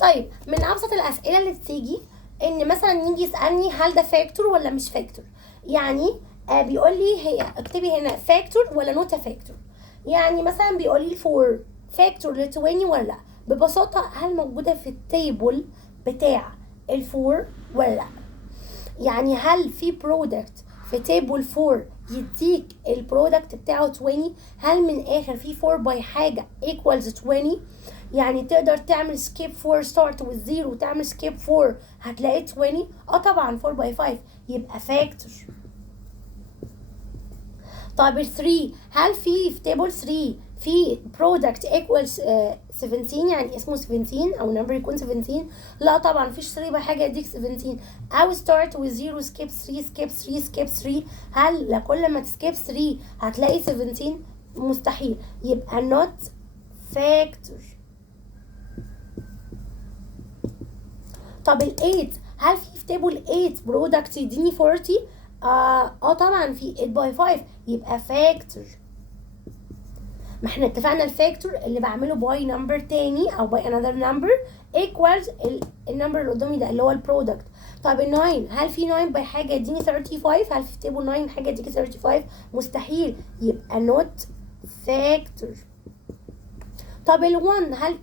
طيب من ابسط الاسئله اللي بتيجي ان مثلا يجي يسالني هل ده فاكتور ولا مش فاكتور. يعني بيقول لي هي اكتبي هنا فاكتور ولا نوت فاكتور. يعني مثلا بيقول لي 4 فاكتور ل 20 ولا لا. ببساطه هل موجوده في التيبل بتاع الفور ولا لا. يعني هل في برودكت في تيبل 4 يديك البرودكت بتاعه 20؟ هل من اخر في 4 باي حاجه equals 20؟ يعني تقدر تعمل سكيب 4 ستارت والزيرو وتعمل سكيب 4 هتلاقي 20. طبعا 4 باي 5 يبقى فاكتور. طيب ال 3 هل في تيبل 3 في برودكت equals 17 يعني اسمه 17 او نمبر يكون 17؟ لا طبعا مفيش 3 بحاجه يديك 17. او start with 0 skip 3 skip 3 skip 3 هل لكل ما تسكيب 3 هتلاقي 17؟ مستحيل. يبقى not factor. طب ال 8 هل في تيبل 8 برودكت يديني 40؟ طبعا في 8 باي 5 يبقى فاكتور. ما احنا اتفقنا الفاكتور اللي بعمله باي نمبر تاني او باي انذر نمبر ايكوالز النمبر اللي قدامي ده اللي هو البرودكت. طب ال 9 هل في 9 باي حاجه يديني 35؟ هل في تيبل 9 حاجه يديكي 35؟ مستحيل. يبقى نوت فاكتور. طب ال 1 هل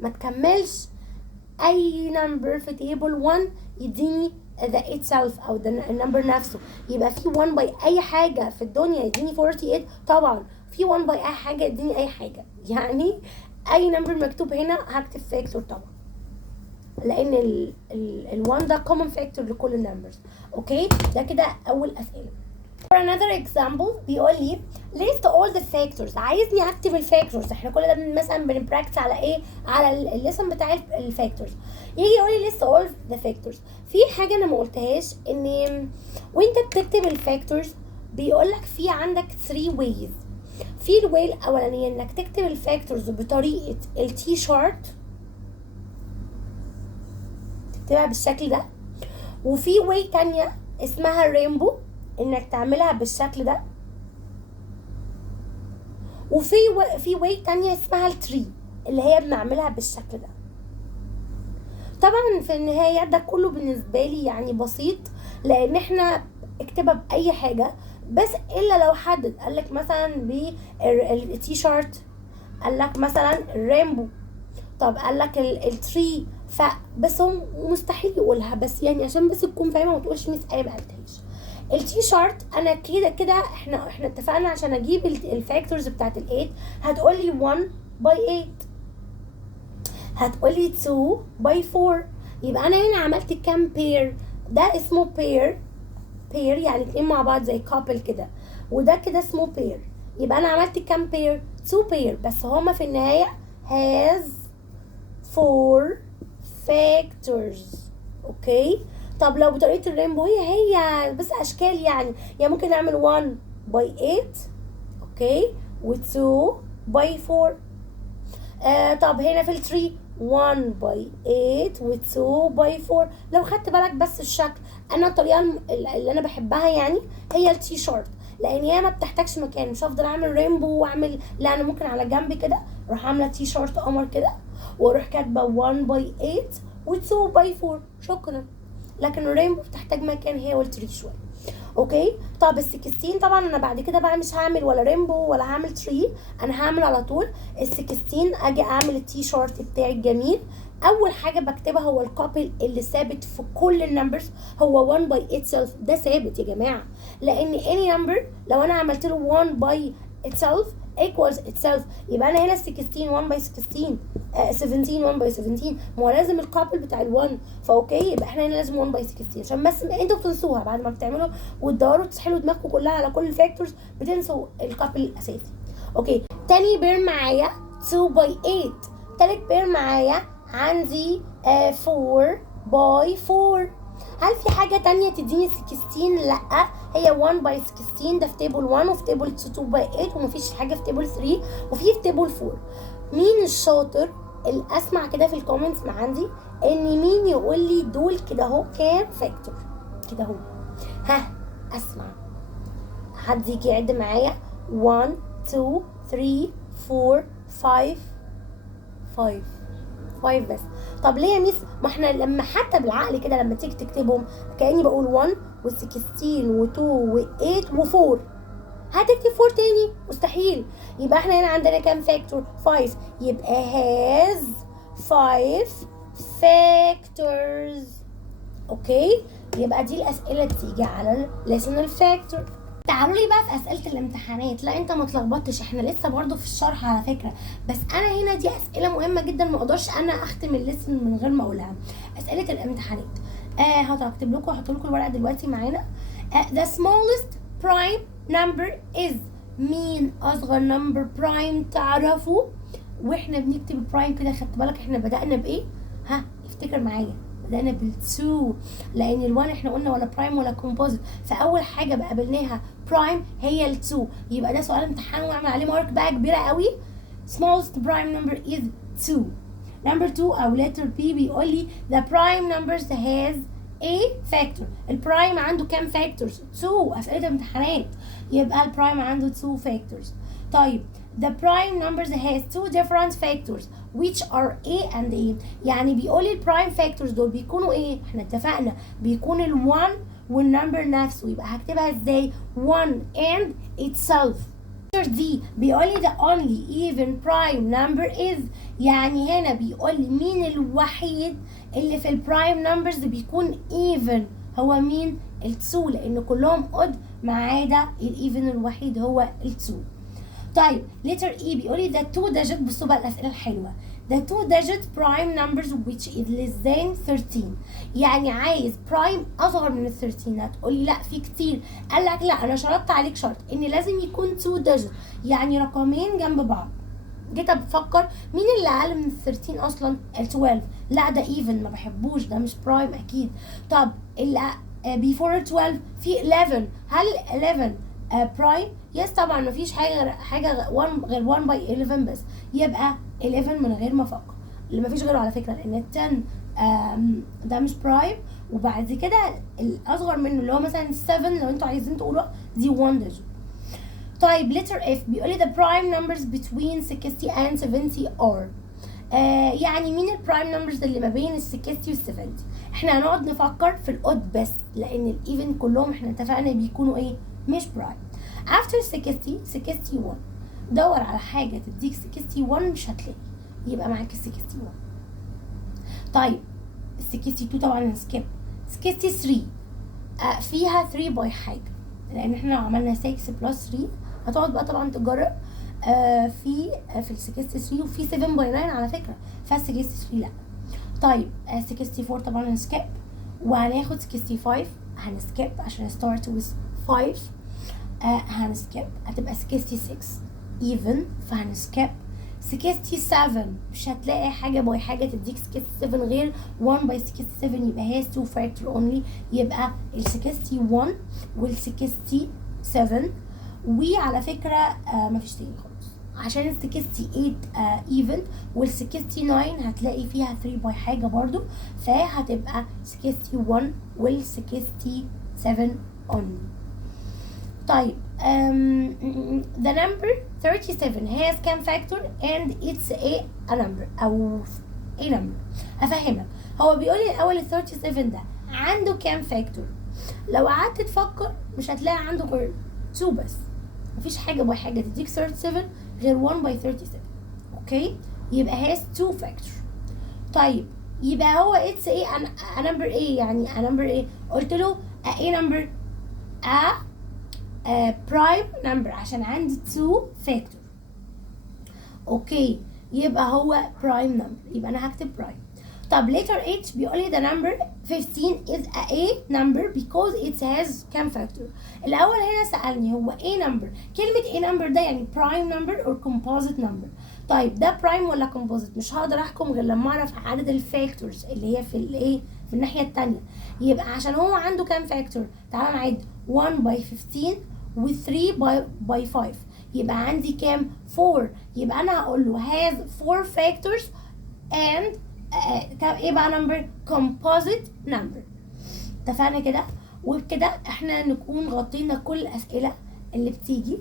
ما تكملش اي نمبر في تيبل 1 يديني the itself او النمبر نفسه. يبقى في 1 باي اي حاجه في الدنيا يديني 48؟ طبعا في 1 باي اي حاجه يديني اي حاجه. يعني اي نمبر مكتوب هنا هكتب فاكتور طبعا لان ال 1 ده common factor لكل النمبرز. اوكي ده كده اول اسئله. For another example بيقول لي list all the factors. عايزني اكتب الفاكتورز. احنا كل ده مثلا بنبراكتس على ايه؟ على الليسن بتاع الفاكتورز. يجي يقول لي list all the factors. في حاجه انا ما قلتهاش ان وانت بتكتب الفاكتورز بيقول لك في عندك 3 ways. في الواي الاولانيه انك تكتب الفاكتورز بطريقه التي شارت تكتبها بالشكل ده. وفي واي تانية اسمها رينبو انك تعملها بالشكل ده. وفي واي تانية اسمها التري اللي هي بنعملها بالشكل ده. طبعا في النهاية ده كله بالنسبة لي يعني بسيط لان احنا اكتبها باي حاجة بس الا لو حدد قالك مثلا بالتي شارت قالك مثلا الرينبو طب قالك التري فبس هو مستحيل يقولها بس يعني عشان بس تكون فاهمة وما تقولش ميس ايه ما قلتهاش. التي شارت انا كده احنا اتفقنا عشان اجيب الفاكتورز بتاعت ال8 هتقولي 1 باي 8 هتقولي 2 باي 4. يبقى انا هنا عملت كام بير؟ ده اسمه بير يعني اتنين مع بعض زي كابل كده وده كده اسمه بير. يبقى انا عملت كام بير؟ 2 بير بس هما في النهاية has 4 factors. اوكي طب لو بطريقه الرينبو هي بس اشكال يعني ممكن نعمل 1 باي 8 اوكي و2 باي 4. طب هنا في التري 1 باي 8 و2 باي 4. لو خدت بالك بس الشكل انا الطريقه اللي انا بحبها يعني هي التي شارت لان هي ما بتحتاجش مكان. مش هفضل اعمل رينبو واعمل لا انا ممكن على جنب كده اروح عامله تي شارت قمر كده واروح كاتبه 1 باي 8 و2 باي 4 شكرا. لكن الرينبو بتحتاج مكان هي والتري شويه. اوكي طب ال16 طبعا انا بعد كده بقى مش هعمل ولا رينبو ولا هعمل تري. انا هعمل على طول ال16 اجي اعمل التي شارت بتاعي الجميل. اول حاجه بكتبها هو الكابل اللي ثابت في كل النمبرز هو 1 باي itself. ده ثابت يا جماعه لان any number لو انا عملت له 1 باي itself equals itself يبقى انا هنا 16 1 باي 16 17 1 باي 17 ما هو لازم الكابل بتاع ال1 فاوكي يبقى احنا هنا لازم 1 باي 16 عشان بس انتوا بتنسوها بعد ما بتعملوا وتدوروا تسحلوا دماغكم كلها على كل الفاكتورز بتنسوا الكابل الاساسي. اوكي تاني بير معايا 2 باي 8. تالت بير معايا عندي 4 باي 4. هل في حاجة تانية تديني 16؟ لا هي 1 باي 16 ده في تيبل 1 وفي تيبل 2 باي 8 ومفيش حاجة في تيبل 3 وفي تيبل 4. مين الشاطر اللي اسمع كده في الكومنتس ما عندي ان مين يقول لي دول كده اهو كام فاكتور كده اهو؟ ها اسمع حد يجي يعد معايا 1 2 3 4 5 5 5 بس. طب ليه يا ميس؟ ما احنا لما حتى بالعقل كده لما تيجي تكتبهم كاني بقول 1 و16 و2 و8 و4، هتكتب 4 تاني؟ مستحيل. يبقى احنا هنا عندنا كام فاكتور؟ 5. يبقى has 5 factors. اوكي، يبقى دي الاسئله بتيجي على lesson الفاكتور. تعالوا لي بقى في اسئله الامتحانات. لا انت ما تلخبطش، احنا لسه برضو في الشرح على فكره، بس انا هنا دي اسئله مهمه جدا، ما اقدرش انا اختم الليسن من غير ما اقولها. اسئله الامتحانات هكتب لكم، هحط لكم الورقه دلوقتي معانا. the smallest prime number is. مين اصغر نمبر برايم تعرفوا؟ واحنا بنكتب البرايم كده خدت بالك احنا بدانا بايه؟ افتكر معايا، بدأنا بال2، لأن ال1 احنا قلنا ولا برايم ولا كومبوزيت، فأول حاجة بقى قابلناها برايم هي ال2. يبقى ده سؤال امتحان واعمل عليه مارك بقى كبيرة قوي. smallest prime number is 2. number 2 أو letter B بيقول لي the prime numbers has a factor. البرايم عنده كام فاكتورز؟ 2. أسئلة امتحانات، يبقى البرايم عنده 2 factors. طيب the prime numbers has 2 different factors which are A and A. يعني بيقولي البرايم فاكتورز دول بيكونوا ايه؟ احنا اتفقنا بيكون ال1 والنمبر نفسه، يبقى هكتبها ازاي؟ 1 and itself. دي بيقولي the only even prime number is. يعني هنا بيقولي مين الوحيد اللي في البرايم نمبرز بيكون even؟ هو مين؟ ال2، لان كلهم odd ما عدا الايفن الوحيد هو ال2. طيب letter E بيقولي the 2 digit. بصوا بقى الأسئلة الحلوة. the 2 digit prime numbers which is less than 13. يعني عايز برايم أصغر من ال 13. هتقولي لا في كتير، قال لك لا أنا شرطت عليك شرط إن لازم يكون 2 digit، يعني رقمين جنب بعض. جيت بفكر مين اللي أقل من 13 أصلا؟ ال 12. لا ده even ما بحبوش، ده مش برايم أكيد. طب اللي before 12 في 11. هل 11 برايم؟ يس طبعا مفيش حاجه 1 غير 1 باي 11 بس، يبقى 11 من غير ما افكر، اللي مفيش غيره على فكره، لان 10 ده مش برايم. وبعد كده الاصغر منه اللي هو مثلا 7 لو انتوا عايزين تقولوا دي 1 ديجيت. طيب letter F بيقولي the prime numbers between 60 and 70 are. يعني مين البرايم نمبرز اللي ما بين ال 60 وال 70؟ احنا هنقعد نفكر في الاود بس، لان الايفن كلهم احنا اتفقنا بيكونوا ايه؟ مش برايم. after 60 61. دور على حاجة تديك 61 مش هتلاقي، يبقى معاك ال 61. طيب ال 62 طبعا هنسكيب. 63 فيها 3 باي حاجة، لأن احنا لو عملنا 6 بلس 3 هتقعد بقى طبعا تجرب في ال 63 وفي 7 باي 9 على فكرة، فال 63 لأ. طيب 64 طبعا هنسكيب، وهناخد 65 هنسكيب عشان start with 5. هنسكيب هتبقى 66 even، فهنسكيب 67 مش هتلاقي حاجة باي حاجة تديك 67 غير 1 باي 67، يبقى هي 2 factor only، يبقى ال 61 وال 67. وعلى فكرة مفيش تاني خالص، عشان ال 68 even وال 69 هتلاقي فيها 3 باي حاجة برضو، فهتبقى 61 وال 67 only. طيب the number 37 has كام factor and it's a number أو a number. هفهمك، هو بيقول لي الأول ال 37 ده عنده كام factor؟ لو قعدت تفكر مش هتلاقي عنده غير 2 بس، مفيش حاجة باي حاجة تديك 37 غير 1 باي 37. اوكي، يبقى has 2 factor. طيب يبقى هو it's a number a، يعني a number a قلت له a number a برايم نمبر عشان عندي 2 فاكتور. اوكي، يبقى هو برايم نمبر، يبقى انا هكتب برايم. طب letter H بيقول لي the number 15 is a number because it has كام فاكتور؟ الاول هنا سألني هو a number، كلمة a number ده يعني prime number or composite number. طيب ده برايم ولا composite؟ مش هقدر احكم غير لما اعرف عدد الفاكتورز اللي هي في الايه، في الناحية التانية. يبقى عشان هو عنده كام فاكتور؟ تعالى نعد 1 باي 15 و 3 باي 5، يبقى عندي كام؟ 4. يبقى انا هقول له has 4 factors and ايه بقى نمبر؟ composite number. اتفقنا كده؟ وبكده احنا نكون غطينا كل الاسئله اللي بتيجي،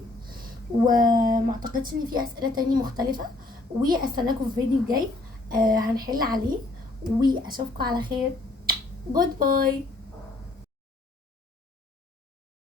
وما اعتقدش ان في اسئله تاني مختلفه، واستناكم في فيديو جاي. هنحل عليه واشوفكم على خير. جود باي.